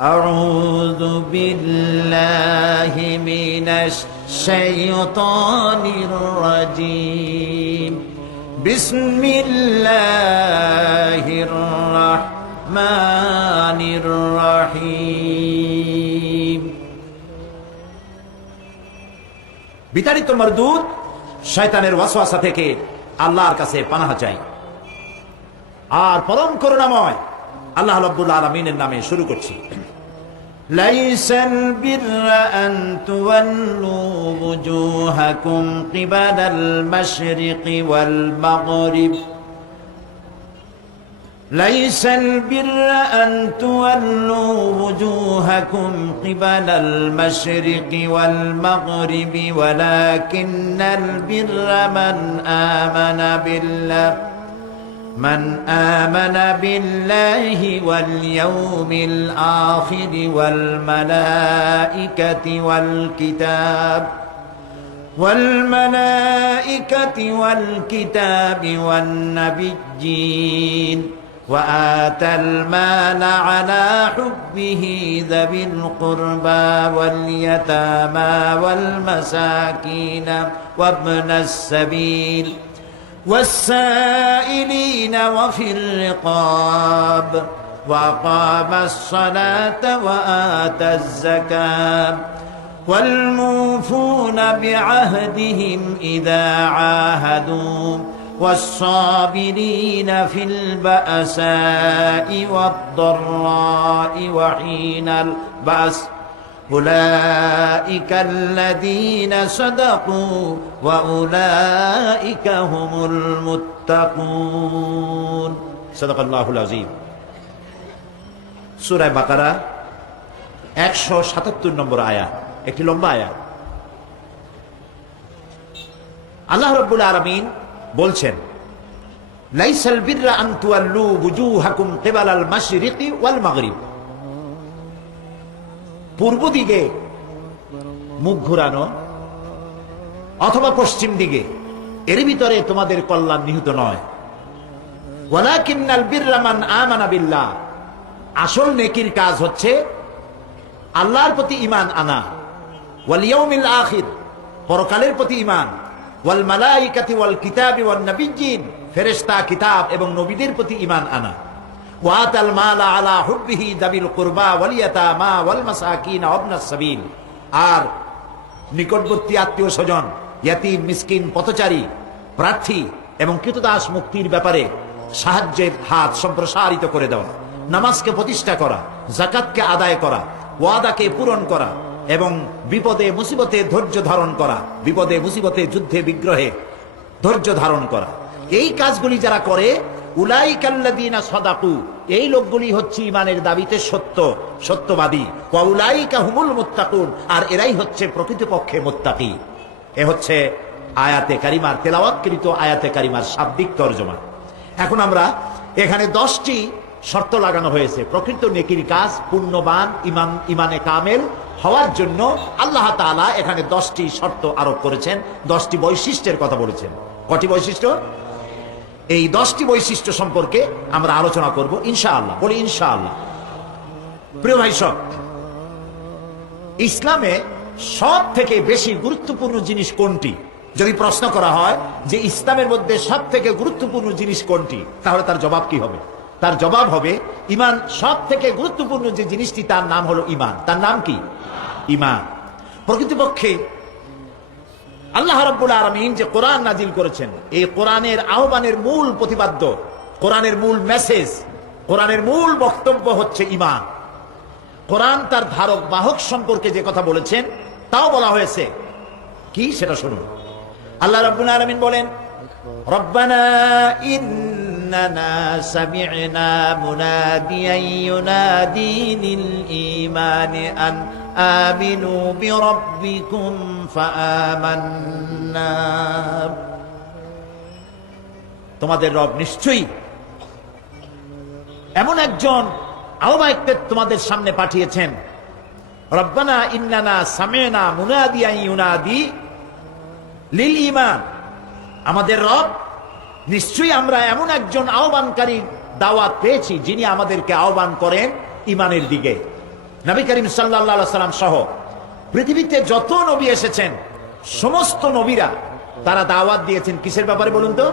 أعوذ بالله من الشيطان الرجيم بسم الله الرحمن الرحيم বিতাড়িত মরদুদ শয়তানের ওয়াসওয়াসা থেকে আল্লাহর কাছে পানাহ চাই। আর পরম করুণাময় আল্লাহ রাব্বুল আলামিনের নামে শুরু করছি। লাইসাল বিররা আন তুওয়াল্লু ওয়ুজুহাকুম কিবালাল মাশরিকি ওয়াল মাগরিব লাইসাল বিররা আন তুওয়াল্লু ওয়ুজুহাকুম কিবালাল মাশরিকি ওয়াল মাগরিবি ওয়ালাকিন্নাল বিররা মান আমানা বিল্লাহ من آمن بالله واليوم الآخر والملائكة والكتاب والنبيين وآتى المال على حبه ذوي القربى واليتامى والمساكين وابن السبيل والسائلين وفي الرقاب وأقام الصلاة وآتى الزكاة والموفون بعهدهم إذا عاهدوا والصابرين في البأساء والضراء وحين البأس أولئك الذين صدقوا وأولئك هم المتقون صدق الله العظيم সূরা বাকারা 177 নম্বর আয়াত, একটি লম্বা আয়াত। আল্লাহ রাব্বুল আলামিন বলছেন, লাইসাল বিররা আন তুওয়াল্লু ওয়ুজুহাকুম কিবালাল মাশরিকি ওয়াল মাগরিব, পূর্ব দিকে মুখ ঘুরানো অথবা পশ্চিম দিকে, এর ভিতরে তোমাদের কল্যাণ নিহিত নয়। ওয়ালাকিন্নাল বিররা মান আমানা বিল্লাহ, আসল নেকির কাজ হচ্ছে আল্লাহর প্রতি ঈমান আনা, ওয়াল ইয়াউমিল আখির, পরকালের প্রতি ঈমান, ওয়াল মালাইকাতি ওয়াল কিতাবি ওয়ান নাবিয়্যিন, ফেরেশতা, কিতাব এবং নবীদের প্রতি ঈমান আনা। ওয়াতাল মালা আলা হুব্বিহি যাবিল কুরবা ওয়াল ইয়াতামা ওয়াল মাসাকিন ওয়াবনাস সাবিল, আর নিকটবর্তী আত্মীয় স্বজন, ইয়াতীম, মিসকিন, পথচারী, প্রার্থী এবং কৃতদাস মুক্তির ব্যাপারে সাহায্যের হাত সম্প্রসারিত করে দেওয়া, নামাজকে প্রতিষ্ঠা করা, যাকাতকে আদায় করা, ওয়াদাকে পূরণ করা এবং বিপদে মুসিবতে ধৈর্য ধারণ করা, বিপদে মুসিবতে যুদ্ধে বিগ্রহে ধৈর্য ধারণ করা। এই কাজগুলি যারা করে, উলাইকাল্লাযীনা সাদাকু, এই লোকগুলি হচ্ছে ঈমানের দাবিতে সত্যবাদী। ওয়া উলাইকা হুমুল মুত্তাকুন, আর এরাই হচ্ছে প্রকৃতপক্ষে মুত্তাকি। এ হচ্ছে আয়াতে কারিমার, তেলাওয়াতকৃত আয়াতে কারিমার শাব্দিক তরজমা। এখন আমরা এখানে 10টি শর্ত লাগানো হয়েছে প্রকৃত নেকির কাজ পূর্ণবান ঈমানে কামেল হওয়ার জন্য। আল্লাহ তাআলা এখানে 10টি শর্ত আরোপ করেছেন, 10টি বৈশিষ্ট্যের কথা বলেছেন। কটি বৈশিষ্ট্য? এই 10টি বৈশিষ্ট্য সম্পর্কে আমরা আলোচনা করব ইনশাআল্লাহ। বলি ইনশাআল্লাহ। প্রিয় ভাই সব, ইসলামে সব থেকে বেশি গুরুত্বপূর্ণ জিনিস কোনটি যদি প্রশ্ন করা হয় যে ইসলামের মধ্যে সব থেকে গুরুত্বপূর্ণ জিনিস কোনটি, তাহলে তার জবাব কি হবে? তার জবাব হবে ঈমান। সব থেকে গুরুত্বপূর্ণ যে জিনিসটি, তার নাম হলো ঈমান। তার নাম কি? ঈমান। প্রকৃতপক্ষে আল্লাহ রাব্বুল আলামিন যে কোরআন নাজিল করেছেন, এই কোরআনের আহ্বানের মূল প্রতিপাদ্য, কোরআনের মূল মেসেজ, কোরআনের মূল বক্তব্য হচ্ছে ঈমান। কোরআন তার ধারক বাহক সম্পর্কে যে কথা বলেছেন তাও বলা হয়েছে কি, সেটা শুনুন। আল্লাহ রাব্বুল আলামিন বলেন, রব্বানা ইন্নানা সামি'না মুনাদিয়ান ইউনাদি লিল ঈমানি আন আমিনু বিরাব্বিকুম ফাআমান্না, তোমাদের রব নিশ্চয়ই এমন একজন আহ্বায়ককে তোমাদের সামনে পাঠিয়েছেন। রব্বানা ইন্নানা সামি'না মুনাদিয়ান ইউনাদি লিল ঈমান, আমাদের রব নিশ্চয়ই আমরা এমন একজন আহ্বানকারী দাওয়াত পেয়েছি যিনি আমাদেরকে আহ্বান করেন ঈমানের দিকে। নবী করিম সাল্লাল্লাহু আলাইহি সাল্লাম সহ পৃথিবীতে যত নবী এসেছেন সমস্ত নবীরা তারা দাওয়াত দিয়েছেন কিসের ব্যাপারে বলুন তো?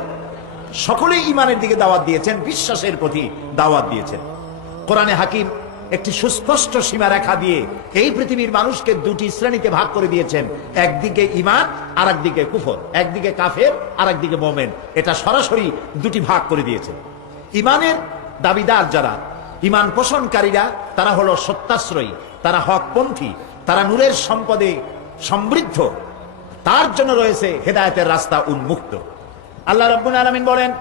সকলেই ঈমানের দিকে দাওয়াত দিয়েছেন, বিশ্বাসের প্রতি দাওয়াত দিয়েছেন। কোরআনে হাকিম একটি সুস্পষ্ট সীমারেখা দিয়ে এই পৃথিবীর মানুষকে দুটি শ্রেণীতে ভাগ করে দিয়েছেন, একদিকে ঈমান আর একদিকে কুফর, একদিকে কাফের আর একদিকে মুমিন। এটা সরাসরি দুটি ভাগ করে দিয়েছেন। ঈমানের দাবিদার যারা, ঈমান পোষণকারীরা, তারা হলো সত্যাশ্রয়ী, তারা হকপন্থী, তারা নূরের সম্পদে সমৃদ্ধ, তার জন্য রয়েছে হেদায়েতের রাস্তা উন্মুক্ত। আল্লাহ রাব্বুল আলামিন বলেন,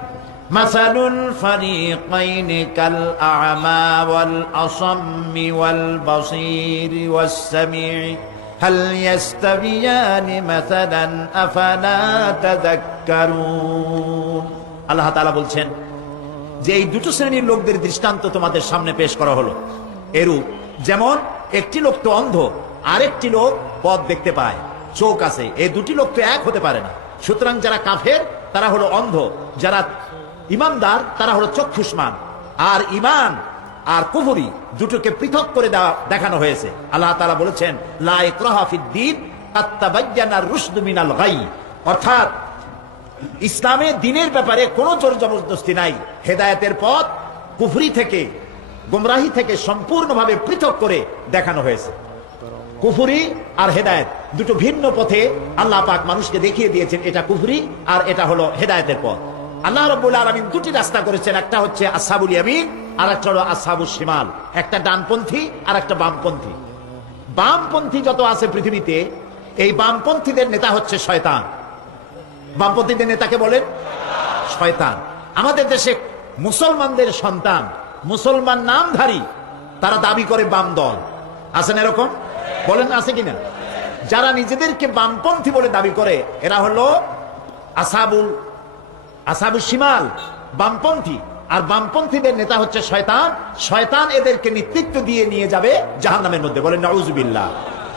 মাসালুল ফারিকাইনি কাল আ'মা ওয়াল আসাম্মি ওয়াল বাসীর ওয়াস সামিঈ হাল ইয়াস্তাবিয়ানি মাসালান আফালা তাযাক্কারুন। আল্লাহ তাআলা বলছেন যে এই দুটো শ্রেণীর লোকদের দৃষ্টান্ত তোমাদের সামনে পেশ করা হলো। এরূপ যেমন একটি লোক তো অন্ধ, আরেকটি লোক পথ দেখতে পায়, চোখ আছে, এই দুটি লোক তো এক হতে পারে না। সুতরাং যারা কাফের তারা হলো অন্ধ, যারা ইমানদার তারা হলো চক্ষুষ্মান। আর ঈমান আর কুফরি দুটোকে পৃথক করে দেখানো হয়েছে। আল্লাহ তাআলা বলেছেন, লা ইকরাহা ফিদ-দীন কাদ তাবায়্যানা আর-রুশদু মিনাল গাই। অর্থাৎ ইসলামে দ্বীনের ব্যাপারে কোনো জোর জবরদস্তি নাই। হেদায়েতের পথ কুফরি থেকে, গোমরাহি থেকে সম্পূর্ণভাবে পৃথক করে দেখানো হয়েছে। কুফরি আর হেদায়েত দুটো ভিন্ন পথে আল্লাহ পাক মানুষকে দেখিয়ে দিয়েছেন, এটা কুফরি আর এটা হলো হেদায়েতের পথ। আল্লাহ রাব্বুল আলামিন দুটি রাস্তা করেছেন, একটা হচ্ছে আসহাবুল ইয়ামিন আর একটা হলো আসহাবুশ শিমাল, একটা ডানপন্থী আর একটা বামপন্থী। বামপন্থী যত আছে পৃথিবীতে, এই বামপন্থীদের নেতা হচ্ছে শয়তান। বামপন্থীদের নেতাকে বলেন শয়তান। আমাদের দেশে মুসলমানদের সন্তান, মুসলমান নামধারী, তারা দাবি করে বাম দল। আছেন এরকম? বলেন আছে কিনা? যারা নিজেদেরকে বামপন্থী বলে দাবি করে এরা হলো আসহাবুল শিমাল, বামপন্থী। আর বামপন্থীদের নেতা হচ্ছে শয়তান। শয়তান এদেরকে নেতৃত্ব দিয়ে নিয়ে যাবে জাহান্নামের মধ্যে, বলেন নাউজুবিল্লাহ।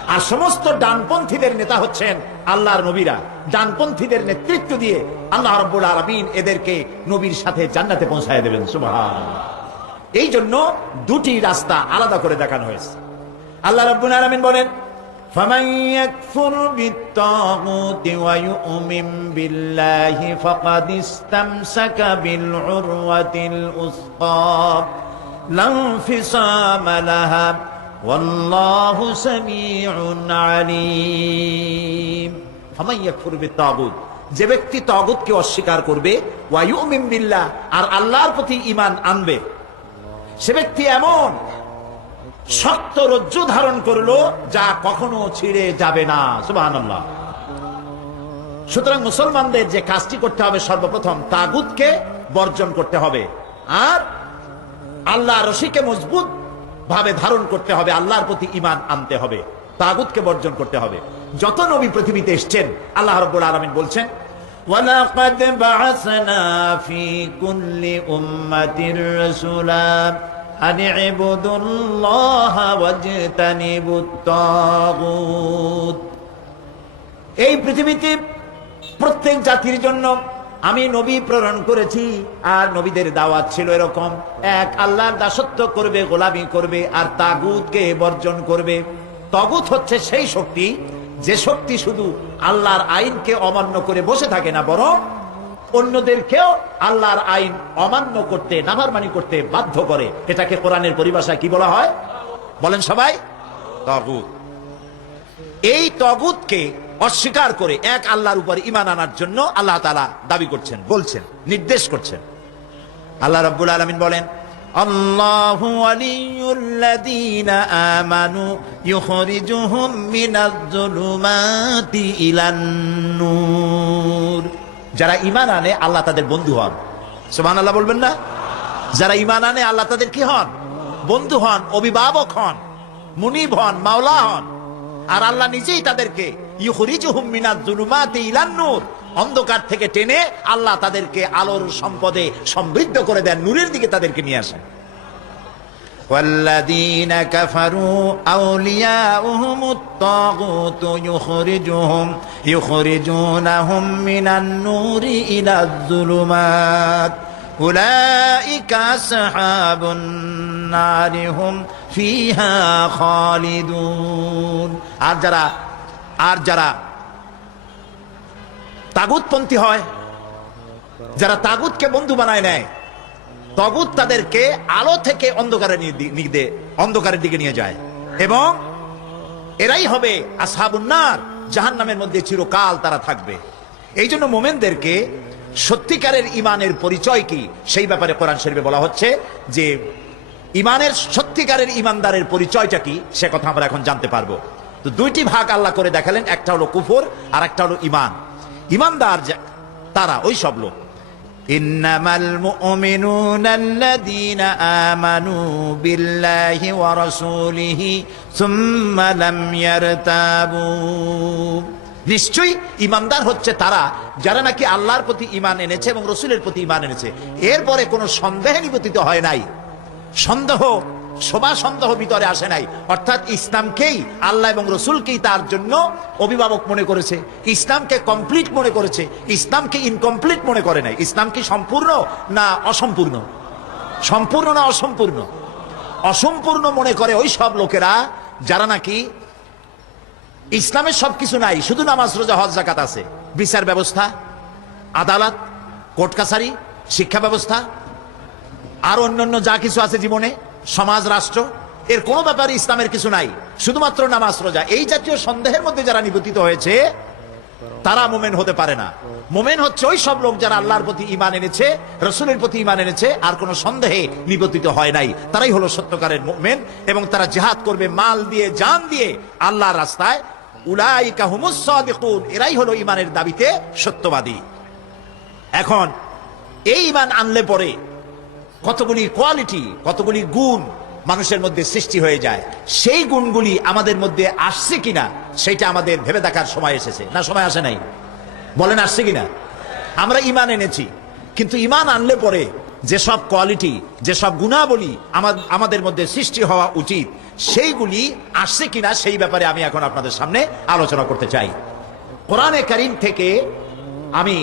আর সমস্ত ডানপন্থীদের নেতা হচ্ছেন আল্লাহর নবীরা। ডানপন্থীদের নেতৃত্ব দিয়ে আল্লাহ রাব্বুল আলামিন এদেরকে নবীর সাথে জান্নাতে পৌঁছায় দেবেন, সুবহানাল্লাহ। এই জন্য দুটি রাস্তা আলাদা করে দেখানো হয়েছে। আল্লাহ রাব্বুল আলামিন বলেন, ফামান ইয়াকফুর বিত-তাগুতি ওয়া ইউমিন বিল্লাহি ফাকাদ ইসতামসাকা বিল উরওয়াতিল উসকা লা ইনফিসামা লাহা ওয়াল্লাহু সামিউন আলীম। ফামান ইয়াকফুর বিত-তাগুত, যে ব্যক্তি তাগুতকে অস্বীকার করবে, ওয়া ইউমিন বিল্লাহ, আর আল্লাহর প্রতি ঈমান আনবে, সে ব্যক্তি এমন শক্ত রজ্জু ধারণ করলো যা কখনো ছিঁড়ে যাবে না, সুবহানাল্লাহ। সুতরাং মুসলমানদের যে কাজটি করতে হবে, সর্বপ্রথম তাগুতকে বর্জন করতে হবে আর আল্লাহ রশিকে মজবুত ভাবে ধারণ করতে হবে, আল্লাহর প্রতি ঈমান আনতে হবে, তাগুতকে বর্জন করতে হবে। যত নবী পৃথিবীতে এসেছেন আল্লাহ রাব্বুল আলামিন বলছেন, ওয়ালাকাদ বা'আসনা ফি কুল্লি উম্মাতির রাসূলা আন ইবুদুল্লাহা ওয়াজতানিবুত তাগুত। এই পৃথিবীতে প্রত্যেক জাতির জন্য আমি নবী প্রেরণ করেছি, আর নবীদের দাওয়াত ছিল এরকম, এক আল্লাহর দাসত্ব করবে, গোলামি করবে, আর তাগুতকে বর্জন করবে। তাগুত হচ্ছে সেই শক্তি যে শক্তি শুধু আল্লাহর আইনকে অমান্য করে বসে থাকে না, বরং অন্যদেরকেও আল্লাহর আইন অমান্য করতে, নাফরমানি করতে বাধ্য করে। এটাকে কোরআনের পরিভাষায় কি বলা হয় বলেন সবাই? তাগুত। এই তাগুতকে অস্বীকার করে এক আল্লাহর উপর ঈমান আনার জন্য আল্লাহ তাআলা দাবি করছেন, বলছেন, নির্দেশ করছেন। আল্লাহ রাব্বুল আলামিন বলেন, আল্লাহু ওয়ালিয়ুল্লাযীনা আমানু ইউখরিজুহুম মিনাজ-যুলুমাতি ইলান-নূর। যারা ঈমান আনে আল্লাহ তাদের বন্ধু হন, সুবহানাল্লাহ বলবেন না? যারা ঈমান আনে আল্লাহ তাদের কি হন? বন্ধু হন, অভিভাবক হন, মুনিব হন, মাওলা হন। আর আল্লাহ নিজেই তাদেরকে ইউখরিজুহুম মিনাজ-যুলুমাতি ইলান-নূর, অন্ধকার থেকে টেনে আল্লাহ তাদেরকে আলোর সম্পদে সমৃদ্ধ করে দেন, নূরের দিকে তাদেরকে নিয়ে আসেন। ওয়াল্লাযীনা কাফারু আউলিয়াউহুমুত তাগুত ইউখরিজুনাহুম মিনান নূরি ইলাজ-যুলুমাত উলাইকা আসহাবুন নারি হুম ফিহা খালিদুন। আর যারা তাগুতপন্থী হয়, যারা তাগুতকে বন্ধু বানায় নেয়, তাগুত তাদেরকে আলো থেকে অন্ধকারের দিকে নিয়ে যায়, এবং এরাই হবে আসহাবুন নার, জাহান্নামের মধ্যে চিরকাল তারা থাকবে। এই জন্য মোমেনদেরকে সত্যিকারের ইমানের পরিচয় কি সেই ব্যাপারে কোরআন শরীফে বলা হচ্ছে যে ইমানের সত্যিকারের ইমানদারের পরিচয়টা কি সে কথা আমরা এখন জানতে পারবো। তো দুইটি ভাগ আল্লাহ করে দেখালেন, একটা হলো কুফর আর একটা হলো ইমান। ইমানদার তারা ওই সব লোক, ইন্নামাল মুমিনুনা আল্লাযীনা আমানু বিল্লাহি ওয়া রাসূলিহি সুম্মা লাম ইয়ারতাবু, নিশ্চয়ই ইমানদার হচ্ছে তারা যারা নাকি আল্লাহর প্রতি ঈমান এনেছে এবং রাসূলের প্রতি ঈমান এনেছে, এরপরে কোনো সন্দেহে নিবর্তিত হয় নাই, সন্দেহ ভিতরে আসে নাই, অর্থাৎ ইসলামকেই আল্লাহ এবং রাসূলকেই তার জন্য অভিভাবক মনে করেছে, ইসলামকে কমপ্লিট মনে করেছে, ইসলামকে ইনকমপ্লিট মনে করে নাই। ইসলাম কি সম্পূর্ণ না অসম্পূর্ণ? সম্পূর্ণ না অসম্পূর্ণ? অসম্পূর্ণ মনে করে ওই সব লোকেরা যারা নাকি ইসলামের সবকিছু নাই, শুধু নামাজ রোজা হজ যাকাত আছে, বিচার ব্যবস্থা, আদালত, কোর্ট কাছারি, শিক্ষা ব্যবস্থা আর অন্যান্য যা কিছু আছে জীবনে, সমাজ রাষ্ট্র, এর কোনো ব্যাপারে ইসলামের কিছু নাই, শুধুমাত্র নামাজ রোজা। এই জাতীয় সন্দেহের মধ্যে যারা নিবর্তিত হয়েছে তারা মোমেন হতে পারে না। মোমেন হচ্ছে ওই সব লোক যারা আল্লাহর প্রতি ঈমান এনেছে, রাসূলের প্রতি ঈমান এনেছে, আর কোনো সন্দেহে নিবর্তিত হয় নাই, তারাই হলো সত্যকারের মোমেন। এবং তারা জিহাদ করবে মাল দিয়ে, জান দিয়ে আল্লাহর রাস্তায়। উলাইকা হুমুস সাদিকুন, এরাই হলো ঈমানের দাবিতে সত্যবাদী। এখন এই ঈমান আনলে পরে কতগুলি কোয়ালিটি, কতগুলি গুণ মানুষের মধ্যে সৃষ্টি হয়ে যায়। সেই গুণগুলি আমাদের মধ্যে আসছে কিনা সেটা আমাদের ভেবে দেখার সময় এসেছে, না সময় আসে নাই? বলেন আসছে কিনা? আমরা ঈমান এনেছি, কিন্তু ঈমান আনলে পরে যেসব কোয়ালিটি, যেসব গুণাবলী আমাদের মধ্যে সৃষ্টি হওয়া উচিত, সেইগুলি আসছে কিনা সেই ব্যাপারে আমি এখন আপনাদের সামনে আলোচনা করতে চাই। কোরআনে কারীম থেকে আমি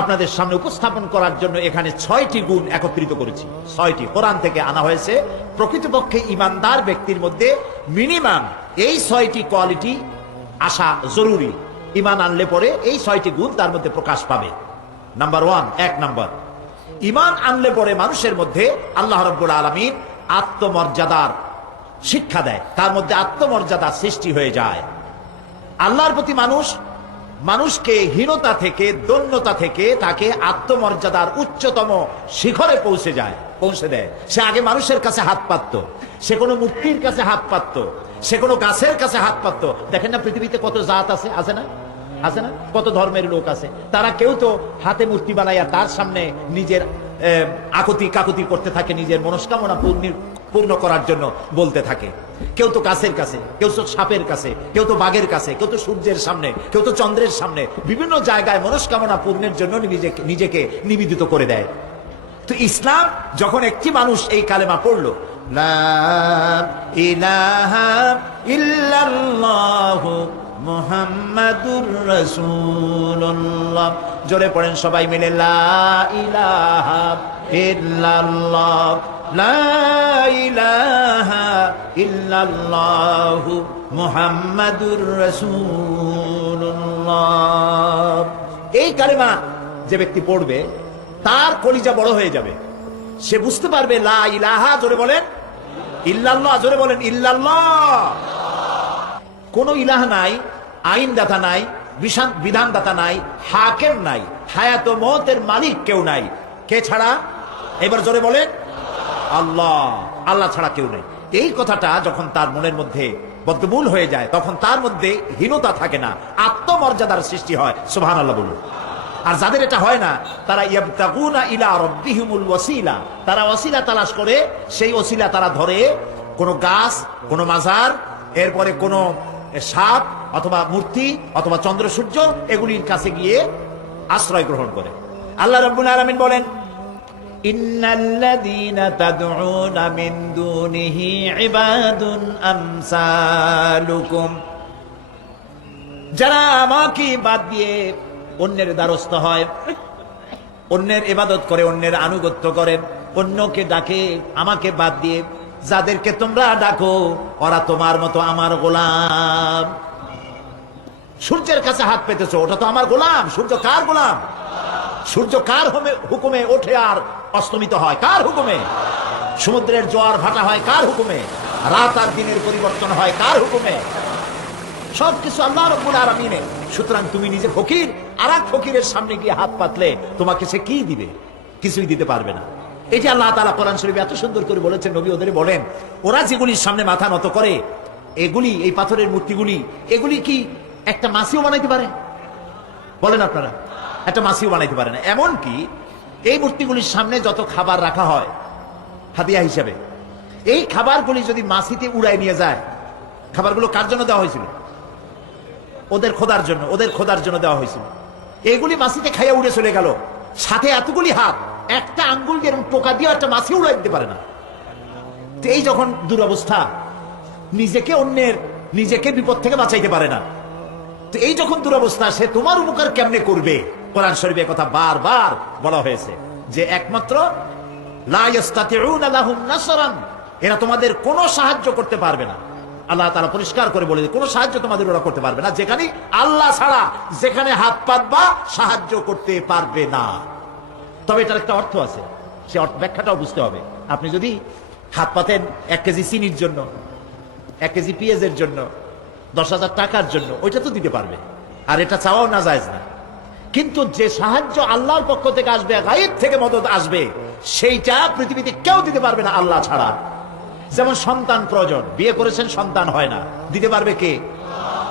আপনাদের সামনে উপস্থাপন করার জন্য এখানে 6টি গুণ একত্রিত করেছি। 6টি কোরআন থেকে আনা হয়েছে। প্রকৃতপক্ষে ইমানদার ব্যক্তির মধ্যে মিনিমাম এই 6টি কোয়ালিটি আসা জরুরি। ঈমান আনলে পরে এই 6টি গুণ তার মধ্যে প্রকাশ পাবে। নাম্বার 1, 1 নাম্বার, ঈমান আনলে পরে মানুষের মধ্যে আল্লাহ রাব্বুল আলামিন আত্মমর্যাদার শিক্ষা দেয়, তার মধ্যে আত্মমর্যাদা সৃষ্টি হয়ে যায়। আল্লাহর প্রতি মানুষকে হীনতা থেকে, দৈন্যতা থেকে তাকে আত্মমর্যাদার উচ্চতম শিখরে পৌঁছে দেয়। সে আগে মানুষের কাছে হাত পাততো, সে কোনো মূর্তির কাছে হাত পাততো, সে কোনো গাছের কাছে হাত পাততো। দেখেন না পৃথিবীতে কত জাত আছে, আছে না? আছে না? কত ধর্মের লোক আছে, তারা কেউ তো হাতে মূর্তি বানাইয়া তার সামনে নিজের আকুতি কাকুতি করতে থাকে, নিজের মনস্কামনা পূর্ণ করার জন্য বলতে থাকে। কেউ তো গাছের কাছে, কেউ তো সাপের কাছে, কেউ তো বাঘের কাছে, কেউ তো সূর্যের সামনে, কেউ তো চন্দ্রের সামনে, বিভিন্ন জায়গায় মনস্কামনা পূর্ণের জন্য নিজেকে নিবেদিত করে দেয়। তো ইসলাম যখন একটি মানুষ এই কালেমা পড়লো, লা ইলাহা ইল্লাল্লাহু মুহাম্মাদুর রাসূলুল্লাহ, জোরে পড়েন সবাই মিলে, লা ইলাহা ইল্লাল্লাহ, লা ইলাহা ইল্লাল্লাহু মুহাম্মাদুর রাসূলুল্লাহ। এই কালেমা যে ব্যক্তি পড়বে তার কলিজা বড় হয়ে যাবে, সে বুঝতে পারবে লা ইলাহা, জোরে বলেন ইল্লাল্লাহ, জোরে বলেন ইল্লাল্লাহ। কোন ইলাহ নাই, আইনদাতা নাই, বিধানদাতা নাই, হাকেম নাই, হায়াত ও মওতের মালিক কেউ নাই। কে ছাড়া? এবার জোরে বলেন আল্লাহ। আল্লাহ ছাড়া কেউ নেই। এই কথাটা যখন তার মনের মধ্যে বদ্ধমূল হয়ে যায়, তখন তার মধ্যে হীনতা থাকে না, আত্মমর্যাদার সৃষ্টি হয়। সুবহানাল্লাহ বলুন। আর যাদের এটা হয় না, তারা ইয়াবতাগুনা ইলা রাব্বিহিমুল ওয়াসিলা, তারা ওয়াসিলা তালাশ করে, সেই ওসিলা তারা ধরে কোন গাছ, কোন মাজার, এরপরে কোন সাপ অথবা মূর্তি অথবা চন্দ্র সূর্য, এগুলির কাছে গিয়ে আশ্রয় গ্রহণ করে। আল্লাহ রাব্বুল আলামিন বলেন, ইন্নাল্লাযীনা তাদউনা মিন দুনিহি ইবাদুন আমসালুকুম, যারা আমাকে বাদ দিয়ে অন্যের দ্বারস্থ হয়, অন্যের ইবাদত করে, অন্যের আনুগত্য করেন, অন্যকে ডাকে আমাকে বাদ দিয়ে। যাদেরকে তোমরা ডাকো ওরা তোমার মতো আমার গোলাম। সূর্যের কাছে হাত পেতেছো, ওটা তো আমার গোলাম। সূর্য কার গোলাম? সূর্য কার হুকুমে ওঠে আর অস্তমিত হয়? কার হুকুমে? সমুদ্রের জোয়ার ভাটা হয় কার হুকুমে? রাত আর দিনের পরিবর্তন হয় কার হুকুমে? সবকিছু আল্লাহ রাব্বুল আলামিনের। সুতরাং তুমি নিজে ফকির, আর এক ফকিরের সামনে গিয়ে হাত পাতলে তোমাকে সে কি দিবে? কিছুই দিতে পারবে না। এই যে আল্লাহ তাআলা কোরআন শরীফে এত সুন্দর করে বলেছেন, নবী ওদের বলেন, ওরা যেগুলির সামনে মাথা নত করে, এগুলি, এই পাথরের মূর্তিগুলি, এগুলি কি একটা মাছিও বানাইতে পারে? বলেন আপনারা, একটা মাছিও বানাইতে পারে না। এমন কি এই মূর্তিগুলির সামনে যত খাবার রাখা হয় হাদিয়া হিসাবে, এই খাবারগুলি যদি মাছিতে উড়াই নিয়ে যায়, খাবারগুলো কার জন্য দেওয়া হয়েছিল? ওদের খোদার জন্য, ওদের খোদার জন্য দেওয়া হয়েছিল। এইগুলি মাছিতে খাইয়া উড়ে চলে গেল, সাথে এতগুলি হাত, একটা আঙ্গুল দিয়ে এরকম টোকা দিয়ে একটা মাছি উড়াই দিতে পারে না। তো এই যখন দুরবস্থা, নিজেকে অন্যের, নিজেকে বিপদ থেকে বাঁচাইতে পারে না, তো এই যখন দুরবস্থা, সে তোমার উপকার কেমনে করবে? কোরআন শরীফে কথা বারবার বলা হয়েছে যে একমাত্র লা ইস্তাতিউনা লাহুম নাসরান, এরা তোমাদের কোনো সাহায্য করতে পারবে না। আল্লাহ তাআলা পরিষ্কার করে বলে, কোনো সাহায্য তোমাদের ওরা করতে পারবে না। যেখানে আল্লাহ ছাড়া যেখানে হাত পাতবা সাহায্য করতে পারবে না। তবে এটার একটা অর্থ আছে, সে অর্থ ব্যাখ্যাটাও বুঝতে হবে। আপনি যদি হাত পাতেন 1 কেজি চিনির জন্য, 1 কেজি পেঁয়াজের জন্য, 10,000 টাকার জন্য, ওইটা তো দিতে পারবে, আর এটা চাওয়াও না জায়েজ না। কিন্তু যে সাহায্য আল্লাহর পক্ষ থেকে আসবে, গায়েব থেকে মদদ আসবে, সেইটা পৃথিবীতে কেউ দিতে পারবে না আল্লাহ ছাড়া। যেমন সন্তান প্রয়োজন, বিয়ে করেছেন সন্তান হয় না, দিতে পারবে কে?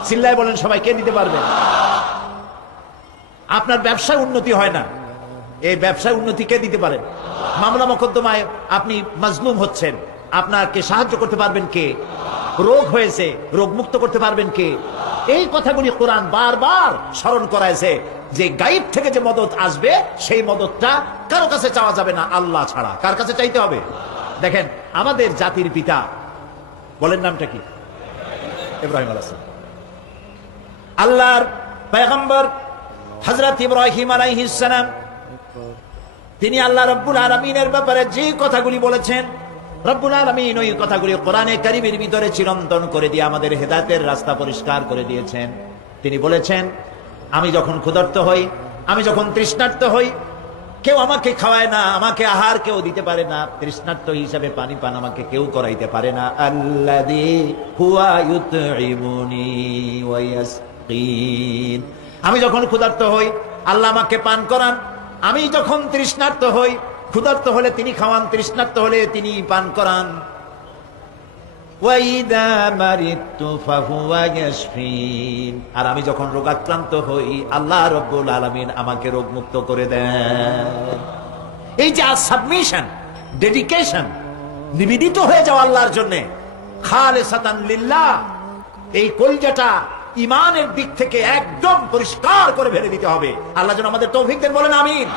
চিল্লায় বলেন সবাই, কে দিতে পারবে? আপনার ব্যবসায় উন্নতি হয় না, এই ব্যবসায় উন্নতি কে দিতে পারে? মামলা মোকদ্দমায় আপনি মাজলুম হচ্ছেন, আপনাকে সাহায্য করতে পারবেন কে? রোগ হয়েছে, রোগ মুক্ত করতে পারবেন কে? এই কথাগুলি কোরআন বারবার স্মরণ করাইছে যে গায়েব থেকে যে মদত আসবে, সেই মদতটা কারো কাছে চাওয়া যাবে না আল্লাহ ছাড়া। কার কাছে চাইতে হবে? দেখেন, আমাদের জাতির পিতা, বলেন নামটা কি? ইব্রাহিম আলাইহিস সালাম। আল্লাহর পয়গম্বর হযরত ইব্রাহিম আলাইহিস সালাম, তিনি আল্লাহ রাব্বুল আলামিনের ব্যাপারে যে কথাগুলি বলেছেন, রব্বুল আলামিন ওই কথাগুলি কোরআনে কারীমের ভিতরে চিরন্তন করে দিয়ে আমাদের হেদায়েতের রাস্তা পরিষ্কার করে দিয়েছেন। তিনি বলেছেন, আমি যখন ক্ষুধার্ত হই, আমি যখন তৃষ্ণার্ত হই, কেউ আমাকে খাওয়ায় না, আমাকে আহার কেউ দিতে পারে না, তৃষ্ণার্ত হিসাবে পানি পান আমাকে কেউ করাইতে পারে না। আল্লাযী হুয়া ইউতঈমুনি ওয়া ইয়াসকিন, আমি যখন ক্ষুধার্ত হই আল্লাহ আমাকে পান করান, আমি যখন তৃষ্ণার্ত হই, ক্ষুধার্ত হলে তিনি খাওয়ান, তৃষ্ণার্ত হলে তিনি পান করান। ওয়া ইযা মারিতু ফাহুয়া ইয়াশফিন, আর আমি যখন রোগাক্রান্ত হই আল্লাহ রাব্বুল আলামিন আমাকে রোগ মুক্ত করে দেন। এই যে সাবমিশন, ডেডিকেশন, নিবেদিত হয়ে যাওয়া আল্লাহর জন্য, খালিসাতান লিল্লাহ, এই কলজাটা ঈমানের দিক থেকে একদম পরিষ্কার করে ফেলে দিতে হবে। আল্লাহ যেন আমাদের তৌফিক দেন, বলেন আমিন।